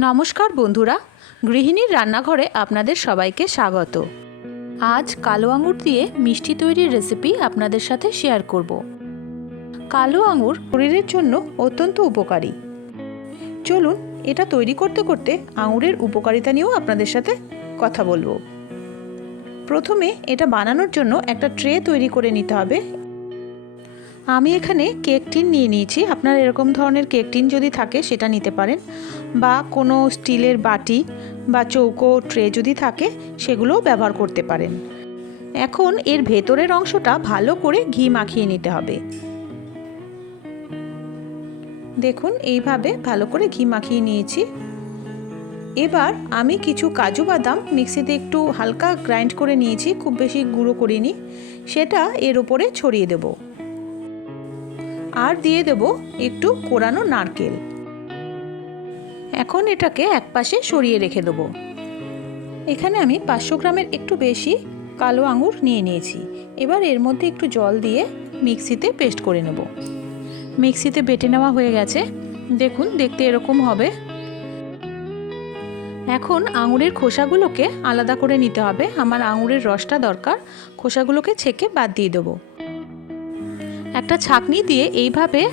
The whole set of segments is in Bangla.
নমস্কার বন্ধুরা, গৃহিণীর রান্নাঘরে আপনাদের সবাইকে স্বাগত। আজ কালো আঙুর দিয়ে মিষ্টি তৈরির রেসিপি আপনাদের সাথে শেয়ার করব। কালো আঙুর শরীরের জন্য অত্যন্ত উপকারী। চলুন এটা তৈরি করতে করতে আঙুরের উপকারিতা নিয়েও আপনাদের সাথে কথা বলব। প্রথমে এটা বানানোর জন্য একটা ট্রে তৈরি করে নিতে হবে আমি এখানে কেক টিন নিয়ে নিয়েছি। আপনার এরকম ধরনের কেক টিন যদি থাকে, সেটা নিতে পারেন। বা কোনো স্টিলের বাটি বা চৌকো ট্রে যদি থাকে, সেগুলোও ব্যবহার করতে পারেন। এখন এর ভেতরের অংশটা ভালো করে ঘি মাখিয়ে নিতে হবে। দেখুন, এইভাবে ভালো করে ঘি মাখিয়ে নিয়েছি। এবার আমি কিছু কাজু বাদাম মিক্সিতে একটু হালকা গ্রাইন্ড করে নিয়েছি, খুব বেশি গুঁড়ো করিনি। সেটা এর উপরে ছড়িয়ে দেবো। আর দিয়ে দেব একটু কোরানো নারকেল। এখন এটাকে একপাশে সরিয়ে রেখে দেবো। এখানে আমি পাঁচশো গ্রামের একটু বেশি কালো আঙুর নিয়ে নিয়েছি। এবার এর মধ্যে একটু জল দিয়ে মিক্সিতে পেস্ট করে নেব। মিক্সিতে বেটে নেওয়া হয়ে গেছে। দেখুন, দেখতে এরকম হবে। এখন আঙুরের খোসাগুলোকে আলাদা করে নিতে হবে। আমার আঙুরের রসটা দরকার। খোসাগুলোকে ছেঁকে বাদ দিয়ে দেবো। একটা ছাকনি দিয়ে এইভাবে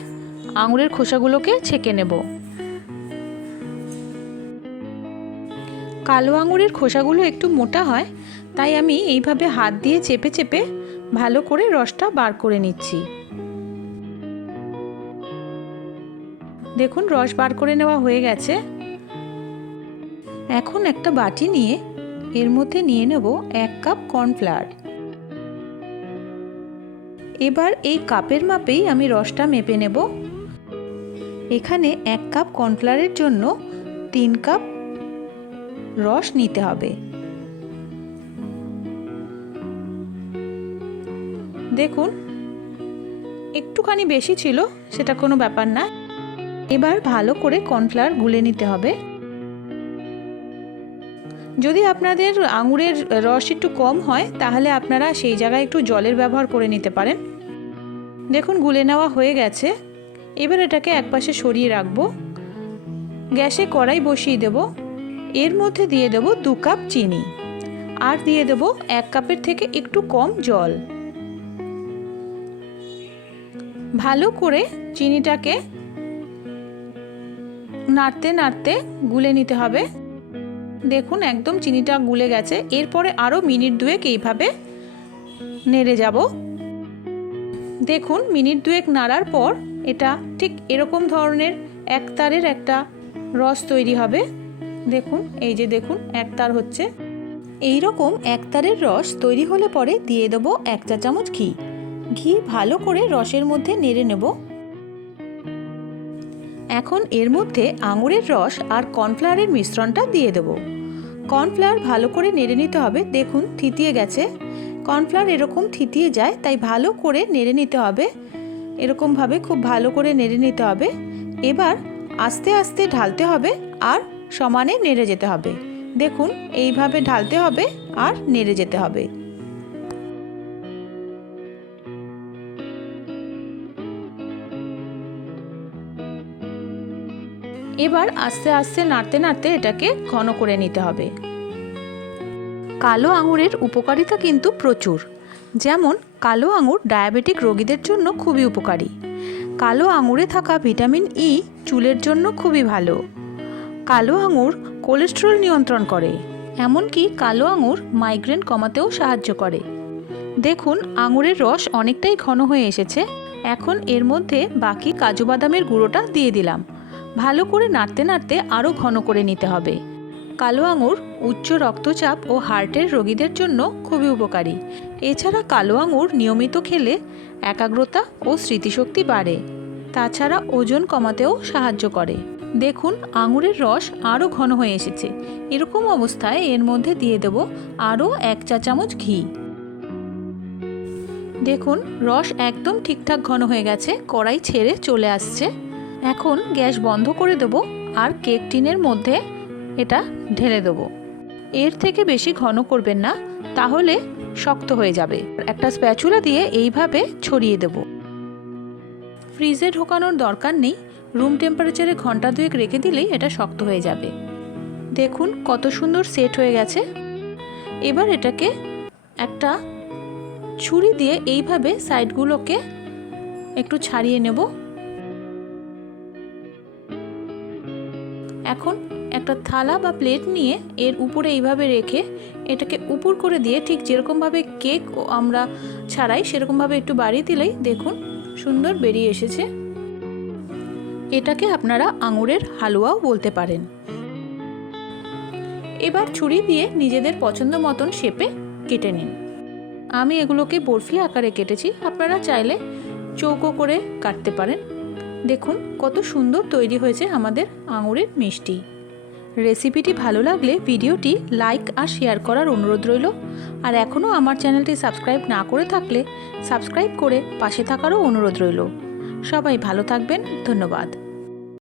আঙুরের খোসাগুলোকে ছেঁকে নেব। কালো আঙুরের খোসাগুলো একটু মোটা হয়, তাই আমি এইভাবে হাত দিয়ে চেপে চেপে ভালো করে রসটা বার করে নিচ্ছি। দেখুন, রস বার করে নেওয়া হয়ে গেছে। এখন একটা বাটি নিয়ে এর মধ্যে নিয়ে নেব এক কাপ কর্নফ্লাওয়ার। এবার এই কাপের মাপেই আমি রসটা মেপে নেব। এখানে এক কাপ কর্নফ্লাওয়ারের জন্য তিন কাপ রস নিতে হবে। দেখুন, একটুখানি বেশি ছিল, সেটা কোনো ব্যাপার না। এবার ভালো করে কর্নফ্লাওয়ার গুলে নিতে হবে। যদি আপনাদের আঙুরের রস একটু কম হয়, তাহলে আপনারা সেই জায়গায় একটু জলের ব্যবহার করে নিতে পারেন। দেখুন, গুলে নেওয়া হয়ে গেছে। এবার এটাকে একপাশে সরিয়ে রাখব। গ্যাসে কড়াই বসিয়ে দেব। এর মধ্যে দিয়ে দেব দু কাপ চিনি। আর দিয়ে দেব এক কাপের থেকে একটু কম জল। ভালো করে চিনিটাকে নাড়তে নাড়তে গুলে নিতে হবে। দেখুন, একদম চিনিটা গুলে গেছে। এরপরে আরও মিনিট দুয়েক এইভাবে নেড়ে যাব। দেখুন, মিনিট দুয়েক নাড়ার পর এটা ঠিক এরকম ধরনের একতারের একটা রস তৈরি হবে। দেখুন, এই যে দেখুন একতার হচ্ছে। এই রকম একতারের রস তৈরি হলে পরে দিয়ে দেবো এক চা চামচ ঘি। ঘি ভালো করে রসের মধ্যে নেড়ে নেব। এখন এর মধ্যে আঙুরের রস আর কর্নফ্লাওয়ারের মিশ্রণটা দিয়ে দেবো। কর্নফ্লাওয়ার ভালো করে নেড়ে নিতে হবে। দেখুন, থিতিয়ে গেছে। কর্নফ্লাওয়ার এরকম থিতিয়ে যায়, তাই ভালো করে নেড়ে নিতে হবে। এরকমভাবে খুব ভালো করে নেড়ে নিতে হবে। এবার আস্তে আস্তে ঢালতে হবে আর সমানে নেড়ে যেতে হবে। দেখুন, এইভাবে ঢালতে হবে আর নেড়ে যেতে হবে। এবার আস্তে আস্তে নাড়তে নাড়তে এটাকে ঘন করে নিতে হবে। কালো আঙুরের উপকারিতা কিন্তু প্রচুর। যেমন, কালো আঙুর ডায়াবেটিক রোগীদের জন্য খুবই উপকারী। কালো আঙুরে থাকা ভিটামিন ই চুলের জন্য খুবই ভালো। কালো আঙুর কোলেস্ট্রল নিয়ন্ত্রণ করে, এমনকি কালো আঙুর মাইগ্রেন কমাতেও সাহায্য করে। দেখুন, আঙুরের রস অনেকটাই ঘন হয়ে এসেছে। এখন এর মধ্যে বাকি কাজু বাদামের গুঁড়োটা দিয়ে দিলাম। ভালো করে নাড়তে নাড়তে আরও ঘন করে নিতে হবে। কালো আঙুর, উচ্চ রক্তচাপ ও হার্টের রোগীদের জন্য খুবই উপকারী। এছাড়া কালো আঙুর নিয়মিত খেলে একাগ্রতা ও স্মৃতিশক্তি বাড়ে। তাছাড়া ওজন কমাতেও সাহায্য করে। দেখুন, আঙুরের রস আরও ঘন হয়ে এসেছে। এরকম অবস্থায় এর মধ্যে দিয়ে দেব আরও এক চা চামচ ঘি। দেখুন, রস একদম ঠিকঠাক ঘন হয়ে গেছে, কড়াই ছেড়ে চলে আসছে। এখন গ্যাস বন্ধ করে দেবো আর কেক টিনের মধ্যে এটা ঢেলে দেবো। এর থেকে বেশি ঘন করবেন না, তাহলে শক্ত হয়ে যাবে। একটা স্প্যাচুলা দিয়ে এইভাবে ছড়িয়ে দেব। ফ্রিজে ঢোকানোর দরকার নেই, রুম টেম্পারেচারে ঘণ্টা দুয়েক রেখে দিলেই এটা শক্ত হয়ে যাবে। দেখুন কত সুন্দর সেট হয়ে গেছে। এবার এটাকে একটা ছুরি দিয়ে এইভাবে সাইডগুলোকে একটু ছাড়িয়ে নেব। এখন একটা থালা বা প্লেট নিয়ে এর উপরে এইভাবে রেখে এটাকে উপর করে দিয়ে ঠিক যেরকমভাবে কেক আমরা ছাড়াই সেরকমভাবে একটু বাড়িয়ে দিলেই দেখুন সুন্দর বেরিয়ে এসেছে। এটাকে আপনারা আঙুরের হালুয়াও বলতে পারেন। এবার ছুরি দিয়ে নিজেদের পছন্দ মতন শেপে কেটে নিন। আমি এগুলোকে বরফি আকারে কেটেছি, আপনারা চাইলে চৌকো করে কাটতে পারেন। দেখুন, কত সুন্দর তৈরি হয়েছে আমাদের আঙুরের মিষ্টি। রেসিপিটি ভালো লাগলে ভিডিওটি লাইক আর শেয়ার করার অনুরোধ রইল। আর এখনও আমার চ্যানেলটি সাবস্ক্রাইব না করে থাকলে সাবস্ক্রাইব করে পাশে থাকারও অনুরোধ রইল। সবাই ভালো থাকবেন। ধন্যবাদ।